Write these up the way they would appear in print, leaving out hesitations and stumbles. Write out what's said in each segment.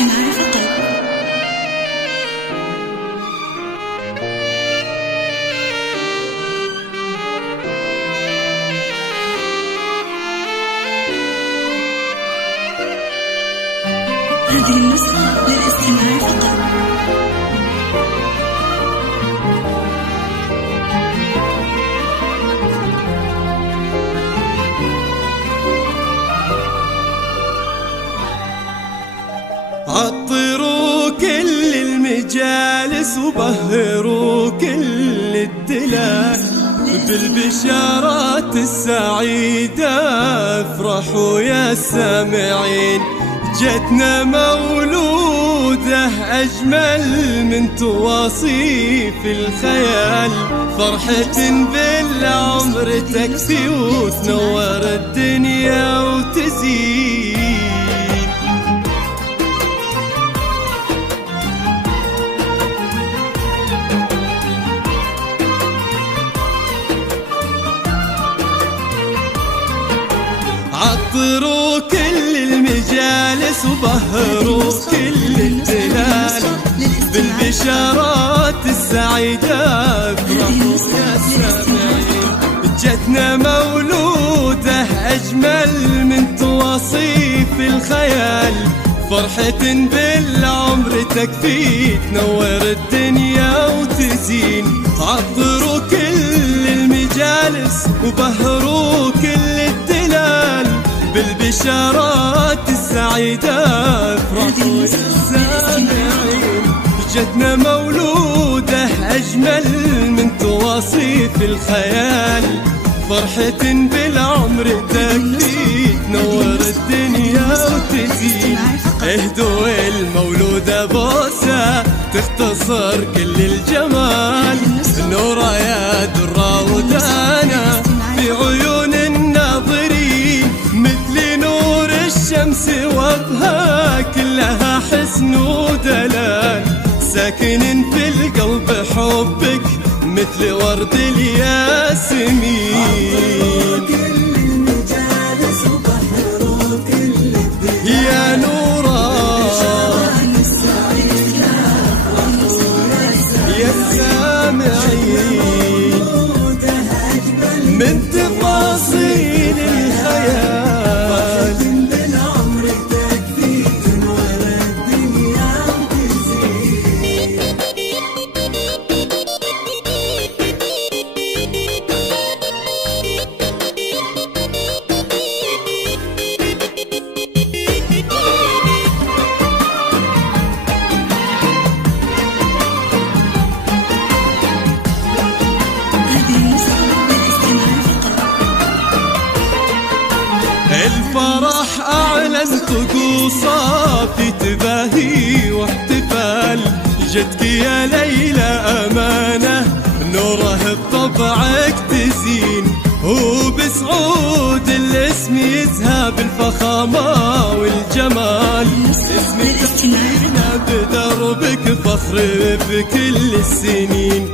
للاستماع فقط. هذه النسخة للاستماع فقط. عطروا كل المجالس وبهروا كل الدلال بالبشارات السعيدة، افرحوا يا سامعين، جتنا مولودة أجمل من تواصيف الخيال، فرحة بالعمر تكفي وتنور الدنيا وتزين. عطروا كل المجالس وبهروا كل الدلال بالبشارات السعيدة، افرحوا يا سامعين، جتنا مولودة أجمل من تواصيف الخيال، فرحة بالعمر تكفي تنور الدنيا وتزين. عطروا كل المجالس وبهروا كل الدلال بالبشارات السعيدة، افرحوا يا سامعين، جتنا مولودة أجمل من تواصيف الخيال، فرحة بالعمر تكفي تنور الدنيا وتزين. اهدوا المولودة بوسة تختصر كل الجمال، نورة يا درة ودانا في عيون الناظرين، مثل نور الشمس وابها كلها حسن ودلال، ساكن في القلب حبك مثل ورد الياسمين. يا نورا يا سامعين من تفاصيل الخيال، بالعمر تكفي تنور الدنيا وتزين. الفرح أعلن طقوسه في تباهي واحتفال، جدك يا ليلى أمانة نوره بطبعك تزين، وبسعود الاسم يزهى بالفخامة والجمال، اسمك فينا بدربك فخر بكل السنين.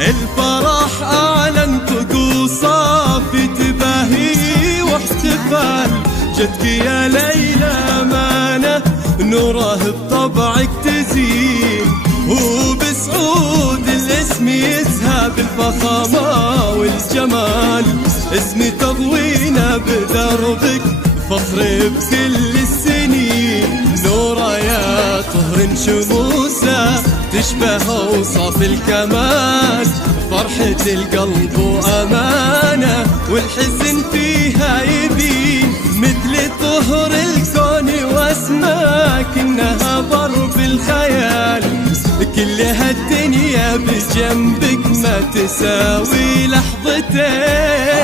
الفرح أعلن طقوسه في تباهي واحتفال، جدك يا ليلى أمانة نوره بطبعك تزين، وبسعود الاسم يزهى بالفخامة والجمال، اسمي تضوينا بدربك فخر بكل السنين. نورة يا طهر شموسة تشبه أوصاف الكمال، فرحة القلب وأمانة والحزن فيها يبين، مثل طهر الكون واسماك إنها ضرب الخيال، كل هالدنيا بجنبك ما تساوي لحظتين.